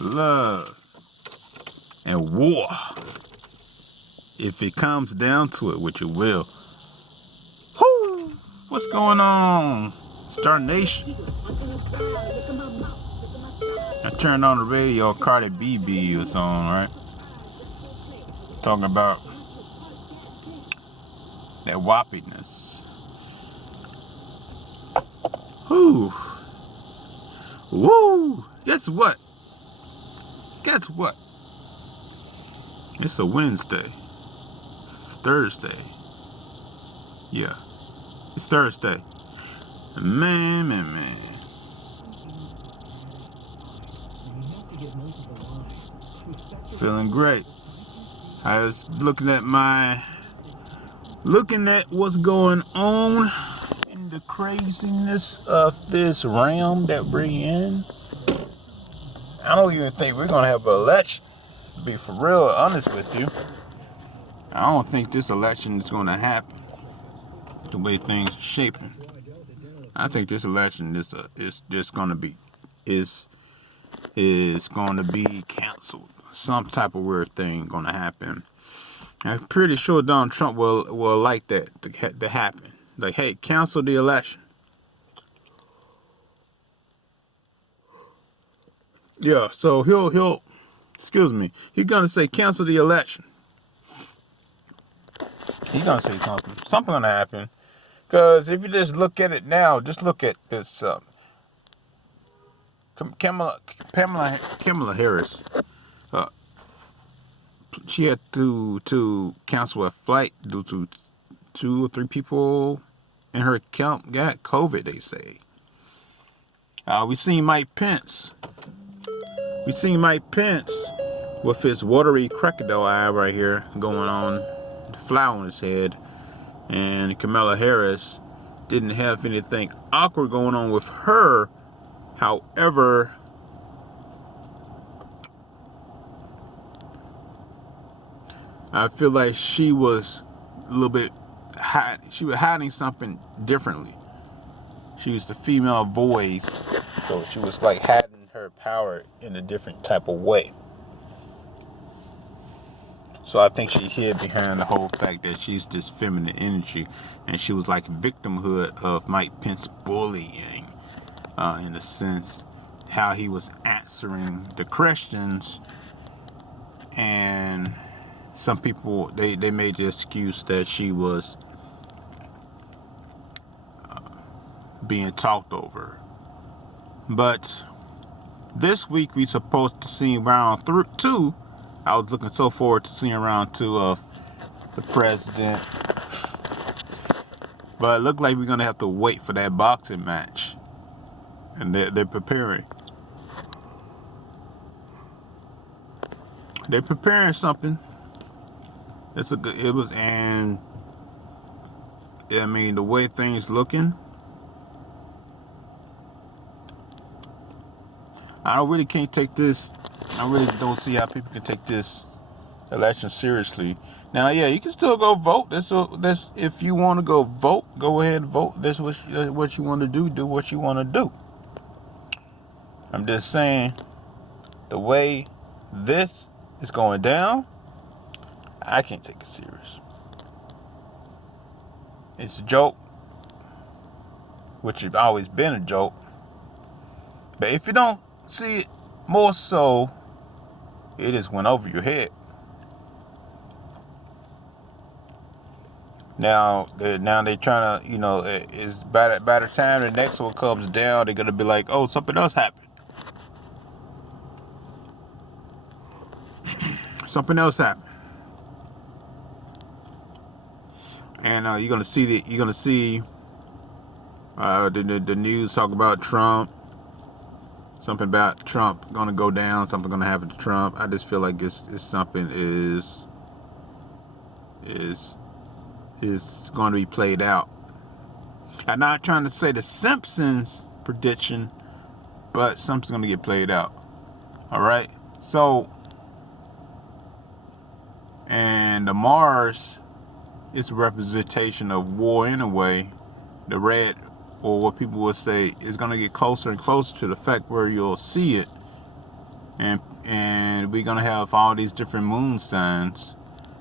and love and war. If it comes down to it, which it will. Whoo! What's going on? Star Nation. I turned on the radio, Cardi B was on, right? Talking about that whoppiness. Whoo! Woo! Guess what? Guess what? It's a Wednesday. Thursday. Yeah. It's Thursday. Man. Feeling great. I was looking at what's going on in the craziness of this realm that we're in. I don't even think we're gonna have an election. To be for real honest with you, I don't think this election is gonna happen the way things are shaping. I think this election is just gonna be gonna be canceled. Some type of weird thing gonna happen. I'm pretty sure Donald Trump will like that to happen. Like, hey, cancel the election. Yeah, so he'll he's gonna say cancel the election. He's gonna say something gonna happen. Because if you just look at it now, just look at this Pamela Harris. She had to cancel a flight due to 2 or 3 people in her camp got COVID, they say. We seen Mike Pence. With his watery crocodile eye right here going on, the flower on his head. And Pamela Harris didn't have anything awkward going on with her. However, I feel like she was a little bit she was hiding something differently. She was the female voice, so she was like hiding her power in a different type of way. So I think she hid behind the whole fact that she's this feminine energy, and she was like victimhood of Mike Pence bullying, in a sense, how he was answering the questions, and some people they made the excuse that she was being talked over. But this week we supposed to see round 2. I was looking so forward to seeing round 2 of the president. But it looked like we're gonna have to wait for that boxing match. And they're preparing. They're preparing something. And I mean, the way things looking, I really don't see how people can take this election seriously. Now, yeah, you can still go vote. That's if you want to go vote, go ahead and vote. That's what you want to do. Do what you want to do. I'm just saying, the way this is going down, I can't take it serious. It's a joke, which has always been a joke. But if you don't see it more so, it just went over your head. Now they're trying to, is by the time the next one comes down, they're gonna be like, oh, something else happened. Something else happened. And you're gonna see the news talk about Trump. Something about Trump gonna go down. Something gonna happen to Trump. I just feel like it's something is going to be played out. I'm not trying to say the Simpsons prediction, but something's gonna get played out. All right. So, and the Mars is a representation of war anyway. The red, or what people would say, is going to get closer and closer to the fact where you'll see it. And And we're gonna have all these different moon signs.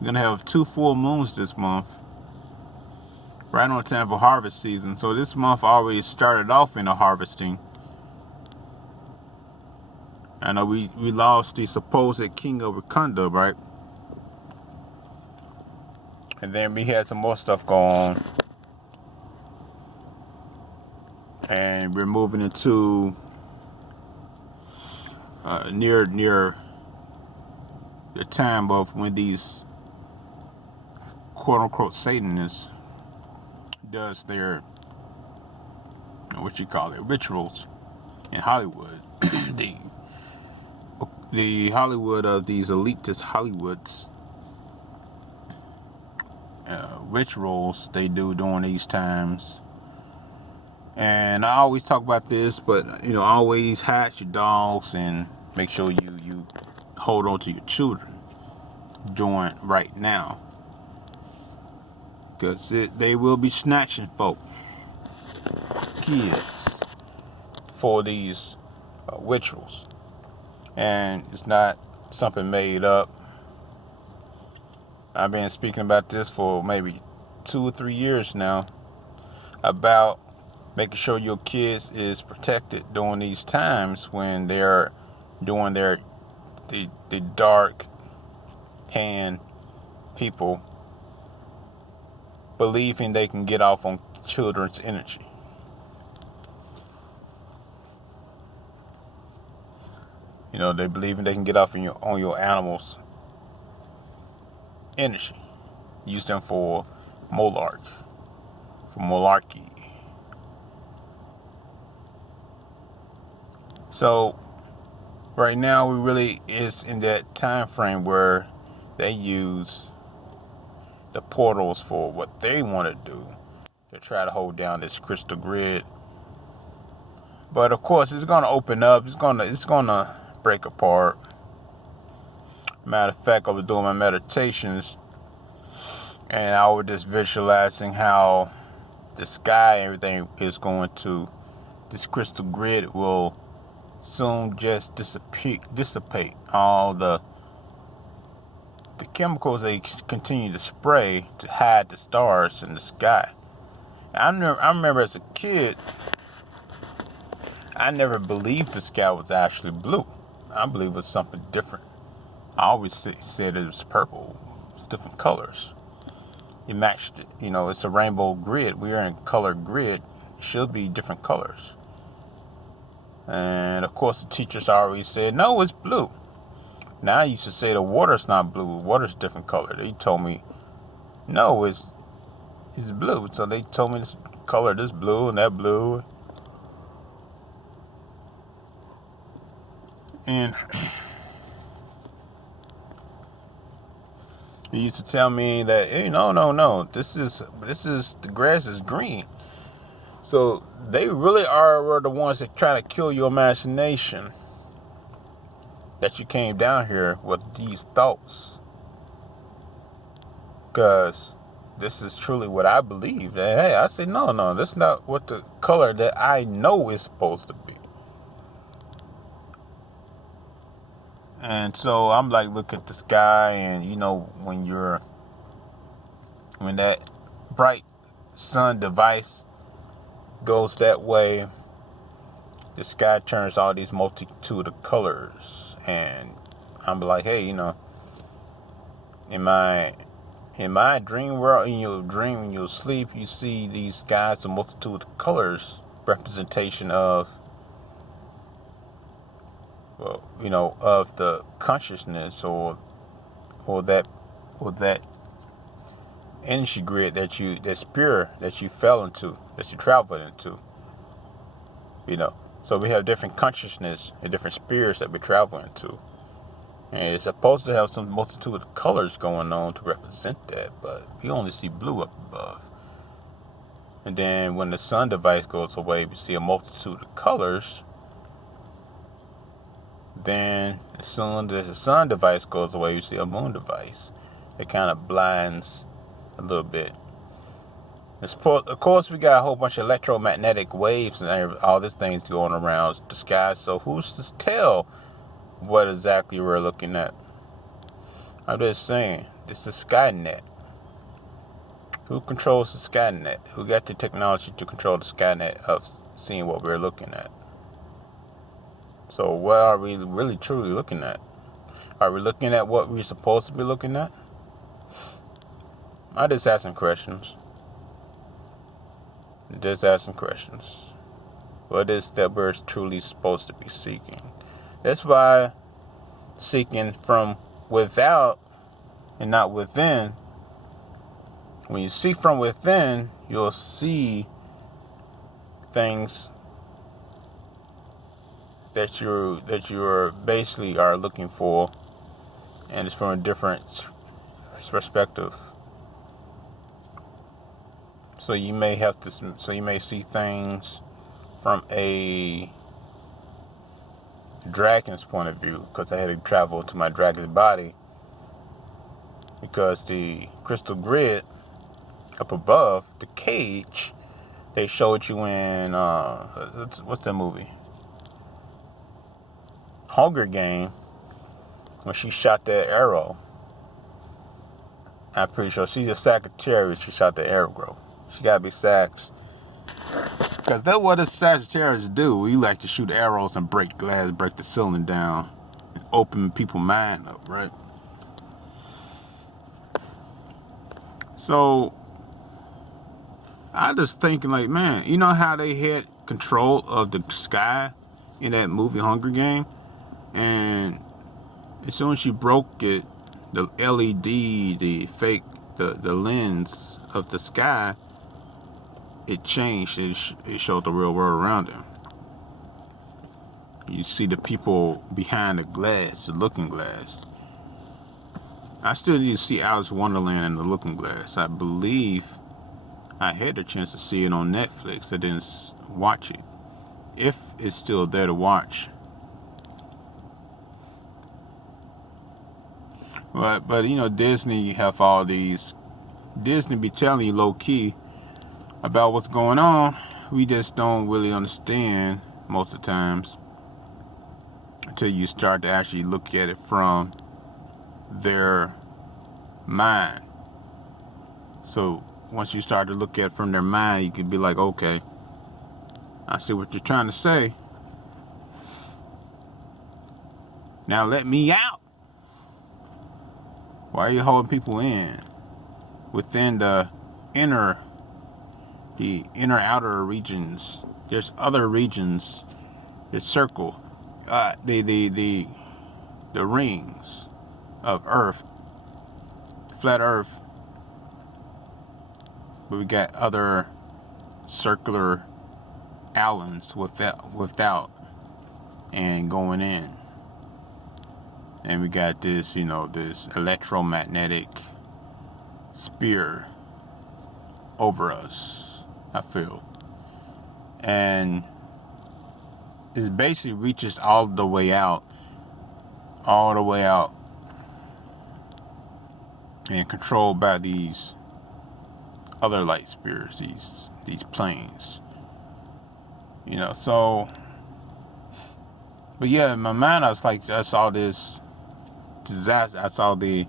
We're gonna have 2 full moons this month, right on time for harvest season. So this month already started off in the harvesting. I know we lost the supposed king of Wakanda, right? And then we had some more stuff going on. And we're moving into near the time of when these quote-unquote Satanists does their, rituals in Hollywood. the Hollywood of these elitist Hollywoods rituals they do during these times. And I always talk about this, but always hatch your dogs and make sure you hold on to your children during right now, because they will be snatching folks, kids, for these rituals. And it's not something made up. I've been speaking about this for maybe 2 or 3 years now, about making sure your kids is protected during these times when they're doing the dark hand people believing they can get off on children's energy. They believing they can get off on your animals' energy. Use them for malarkey. So right now we really is in that time frame where they use the portals for what they want to do, to try to hold down this crystal grid. But of course it's gonna open up, it's gonna break apart. Matter of fact, I was doing my meditations and I was just visualizing how the sky, everything is going to, this crystal grid will soon just dissipate all the chemicals they continue to spray to hide the stars in the sky. I remember as a kid, I never believed the sky was actually blue. I believe it was something different. I always said it was purple. It's different colors. You matched it. It's a rainbow grid. We are in color grid. It should be different colors. And of course the teachers always said, no, it's blue. Now I used to say the water's not blue. Water's different color. They told me, no, it's blue. So they told me this color, this blue and that blue. And he used to tell me that, hey, no, this is the grass is green. So they really were the ones that try to kill your imagination, that you came down here with these thoughts. Because this is truly what I believe. And hey, I said, no, that's not what the color that I know is supposed to be. And so I'm like, look at the sky, and when that bright sun device goes that way, the sky turns all these multitude of colors. And I'm like, hey, in my dream world, in your dream, in your sleep, you see these skies, a multitude of colors, representation of, of the consciousness or that energy grid that spirit that you fell into, that you traveled into. So we have different consciousness and different spirits that we travel into. And it's supposed to have some multitude of colors going on to represent that, but we only see blue up above. And then when the sun device goes away, we see a multitude of colors. Then as soon as the sun device goes away, you see a moon device. It kind of blinds a little bit. Of course, we got a whole bunch of electromagnetic waves and all these things going around the sky. So who's to tell what exactly we're looking at. I'm just saying, this is Skynet. Who controls the Skynet? Who got the technology to control the Skynet of seeing what we're looking at? So what are we really truly looking at? Are we looking at what we're supposed to be looking at? I just asking questions. Just asking questions. What is that we're truly supposed to be seeking? That's why seeking from without and not within. When you seek from within, you'll see things that you're basically are looking for, and it's from a different perspective. So you may see things from a dragon's point of view, because I had to travel to my dragon's body, because the crystal grid up above the cage they showed you in what's that movie? Hunger Game, when she shot that arrow. I'm pretty sure she's a Sagittarius. She shot the arrow. She gotta be Sags. Because that's what the Sagittarius do. We like to shoot arrows and break glass, break the ceiling down, and open people's mind up, right? So, I just thinking like, man, you know how they had control of the sky in that movie Hunger Game? And as soon as you broke it, the LED, the fake, the lens of the sky, it changed. It showed the real world around them. You see the people behind the glass, the looking glass. I still need to see Alice Wonderland and the Looking Glass. I believe I had the chance to see it on Netflix. I didn't watch it. If it's still there to watch. But you know, Disney have all these. Disney be telling you low key about what's going on. We just don't really understand most of the times until you start to actually look at it from their mind. So once you start to look at it from their mind, you can be like, okay, I see what you're trying to say. Now let me out. Why are you holding people in? Within the inner outer regions, there's other regions that circle the rings of Earth, flat Earth. But we got other circular islands without and going in. And we got this, you know, this electromagnetic sphere over us, I feel. And it basically reaches all the way out, and controlled by these other light spheres, these planes. You know, so, but yeah, in my mind, I was like, I saw this disaster. I saw the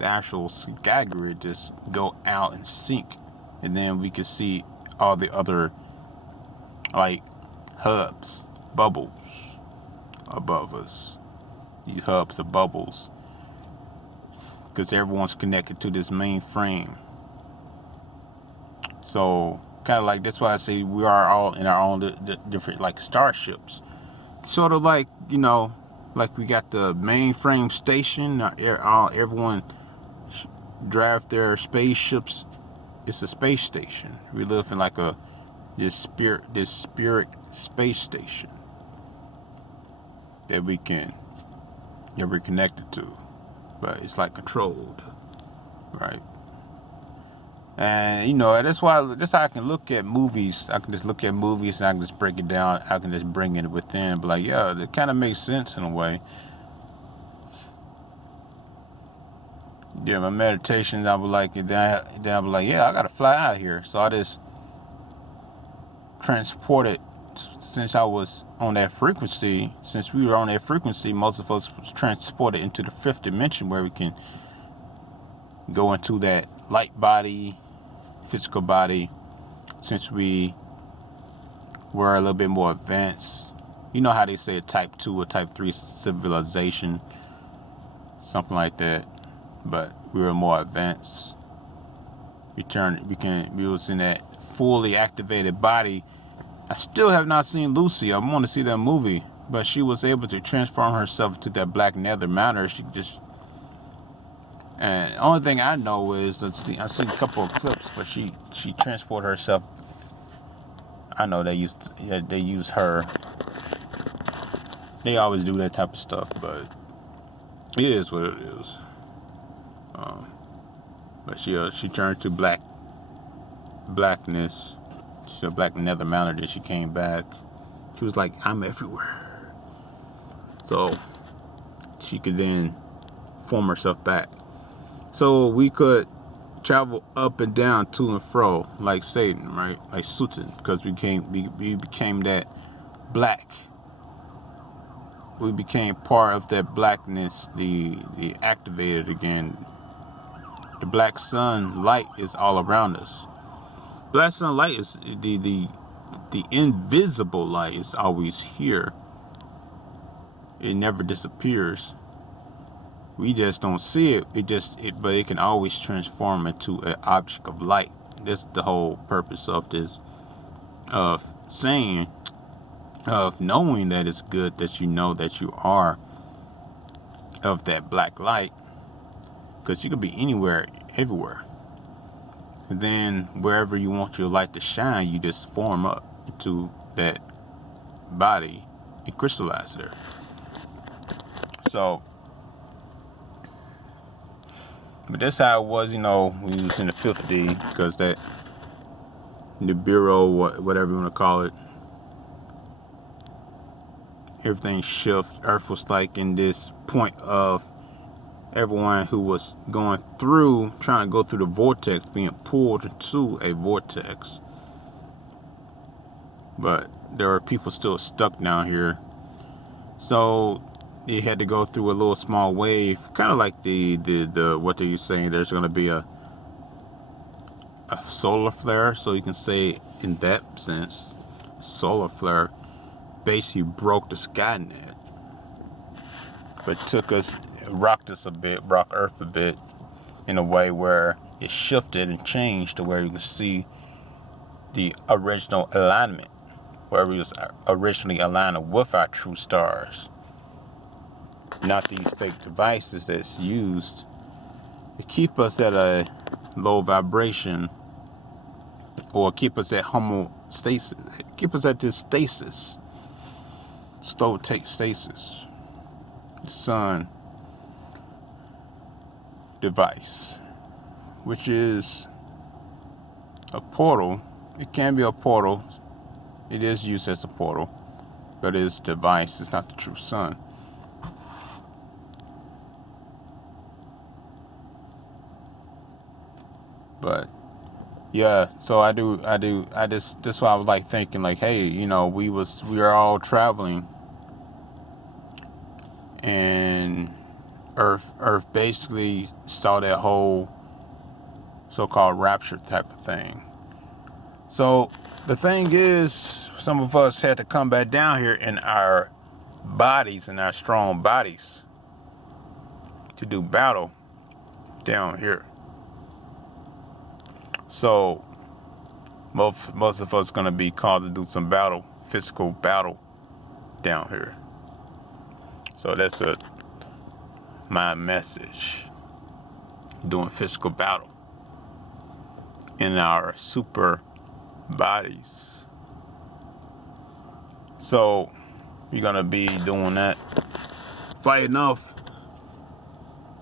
actual sky grid just go out and sink, and then we could see all the other like hubs, bubbles above us. These hubs are bubbles because everyone's connected to this main frame. So kind of like, that's why I say we are all in our own different like starships. Sort of like, you know, like we got the mainframe station. Everyone drive their spaceships. It's a space station. We live in like this spirit space station that we're connected to, but it's like controlled, right? And you know, that's how I can look at movies. I can just look at movies and I can just break it down. I can just bring it within, but like, yeah, it kind of makes sense in a way. Yeah, my meditations, I would like it. Then I would like, yeah, I gotta fly out here. So I just transported since I was on that frequency, since we were on that frequency, most of us was transported into the fifth dimension where we can go into that light body, physical body, since we were a little bit more advanced. You know how they say a type 2 or type 3 civilization, something like that, but we were more advanced. We was in that fully activated body. I still have not seen Lucy. I want to see that movie, but she was able to transform herself to that black nether matter. And the only thing I know is I've seen a couple of clips, but she transported herself. I know they use her. They always do that type of stuff, but it is what it is. But she turned to blackness. She's a black nether matter. Then she came back. She was like, I'm everywhere. So she could then form herself back. So we could travel up and down, to and fro, like Satan, right? Like Satan, because we became that black. We became part of that blackness, the activated again. The black sun light is all around us. Black sun light is the invisible light is always here. It never disappears. We just don't see it. But it can always transform into an object of light. That's the whole purpose of this, of saying, of knowing that it's good that you know that you are of that black light, because you could be anywhere, everywhere. And then wherever you want your light to shine, you just form up into that body and crystallize there. So, but that's how it was, when we was in the 5th D, because the Bureau, whatever you want to call it, everything shifted. Earth was like in this point of everyone who was trying to go through the vortex, being pulled into a vortex. But there are people still stuck down here. So they had to go through a little small wave, kind of like the what are you saying? There's going to be a solar flare, so you can say in that sense, solar flare basically broke the Skynet, but rocked Earth a bit in a way where it shifted and changed to where you can see the original alignment, where we was originally aligned with our true stars. Not these fake devices that's used to keep us at a low vibration, or keep us at homeostasis, keep us at this stasis, slow take stasis, the sun device, which is a portal. It can be a portal. It is used as a portal, but it is a device. It's not the true sun. But yeah, so that's why I was like thinking like, hey, we are all traveling, and Earth basically saw that whole so-called rapture type of thing. So the thing is, some of us had to come back down here in our bodies, in our strong bodies, to do battle down here. So most of us gonna be called to do some physical battle down here. So that's my message. Doing physical battle in our super bodies. So you're gonna be doing that, fighting off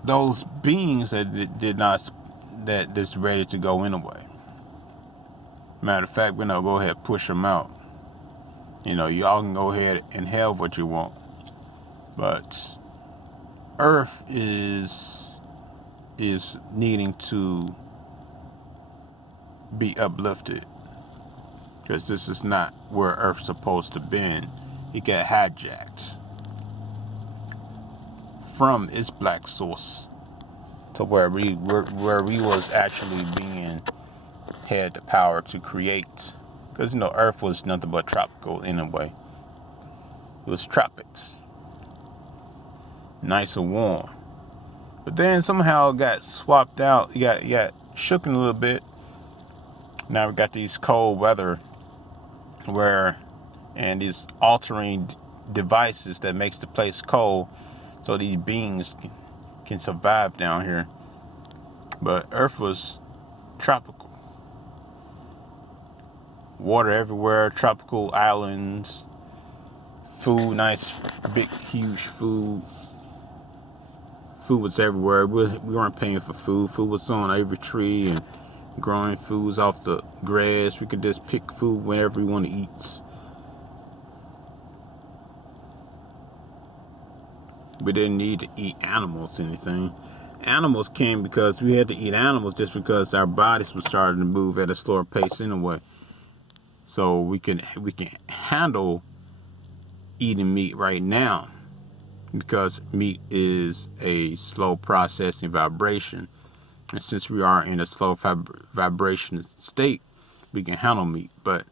those beings that's ready to go anyway. Matter of fact, we're gonna go ahead and push them out. Y'all can go ahead and have what you want, but Earth is needing to be uplifted. because this is not where Earth's supposed to be. It got hijacked from its black source to where we was actually being had the power to create. Because Earth was nothing but tropical anyway. It was tropics, nice and warm. But then somehow it got swapped out. It got shooken a little bit. Now we got these cold weather and these altering devices that makes the place cold, so these beings can survive down here. But Earth was tropical. Water everywhere, tropical islands, food, nice, big, huge food. Food was everywhere. We weren't paying for food. Food was on every tree and growing foods off the grass. We could just pick food whenever we want to eat. We didn't need to eat animals or anything. Animals came because we had to eat animals just because our bodies were starting to move at a slower pace anyway. So we can handle eating meat right now because meat is a slow processing vibration. And since we are in a slow vibration state, we can handle meat. But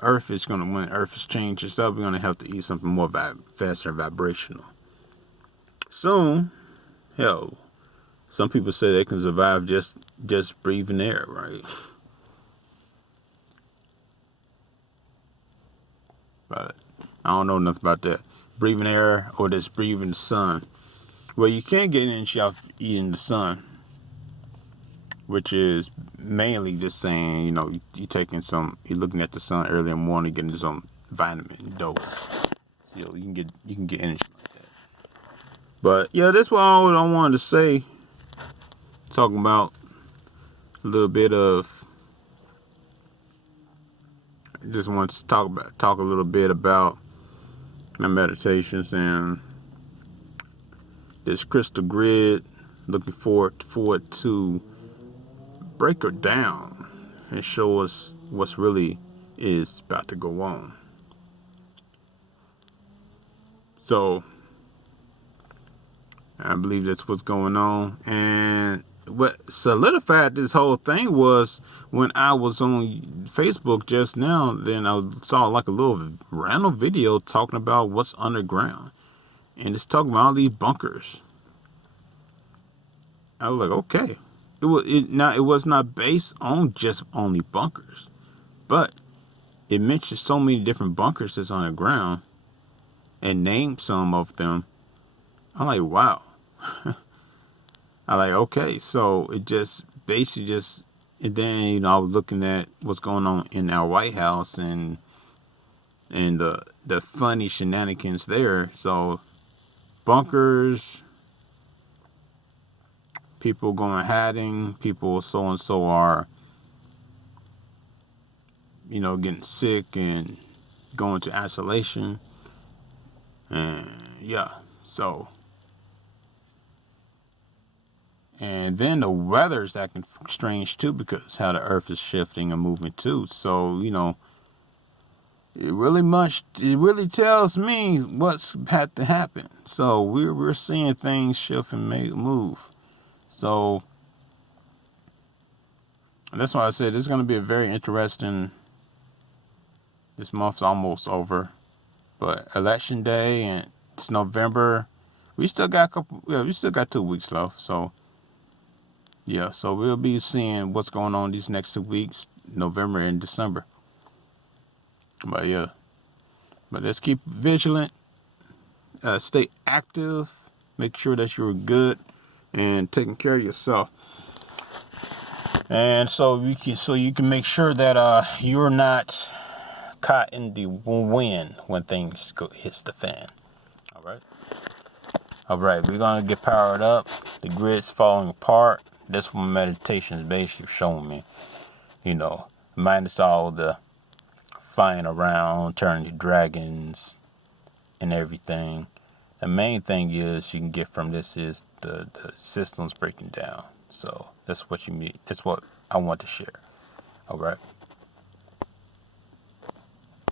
when Earth changes up, we're going to have to eat something more faster vibrational. Soon, hell, some people say they can survive just breathing air, right? But I don't know nothing about that. Breathing air or just breathing the sun. Well, you can't get energy off eating the sun, which is mainly just saying, you're looking at the sun early in the morning, getting some vitamin dose. So you can get energy like that. But yeah, that's what I wanted to say. Talking about a little bit of, just wanted to talk a little bit about my meditations and this crystal grid. Looking forward to break her down and show us what's really is about to go on. So I believe that's what's going on. And what solidified this whole thing was when I was on Facebook just now, then I saw like a little random video talking about what's underground. And it's talking about all these bunkers. I was like, okay. It was not based on just only bunkers, but it mentioned so many different bunkers that's underground and named some of them. I'm like, wow. I'm like, okay. So it just basically and then, I was looking at what's going on in our White House and the funny shenanigans there. So bunkers, people going hiding, people so and so are, getting sick and going to isolation. And yeah, so. And then the weather's acting strange too, because how the earth is shifting and moving too. So, it really tells me what's had to happen. So we're seeing things shift and move. So that's why I said it's going to be a very interesting. This month's almost over, but election day and it's November. We still got 2 weeks left. So yeah, so we'll be seeing what's going on these next 2 weeks, November and December. But yeah, let's keep vigilant, stay active, make sure that you're good and taking care of yourself. And so you can make sure that you're not caught in the wind when things hits the fan. All right, we're gonna get powered up. The grid's falling apart. That's what meditation is basically showing me. Minus all the flying around, turning to dragons and everything. The main thing is you can get from this is the systems breaking down. So that's what you need. That's what I want to share. All right.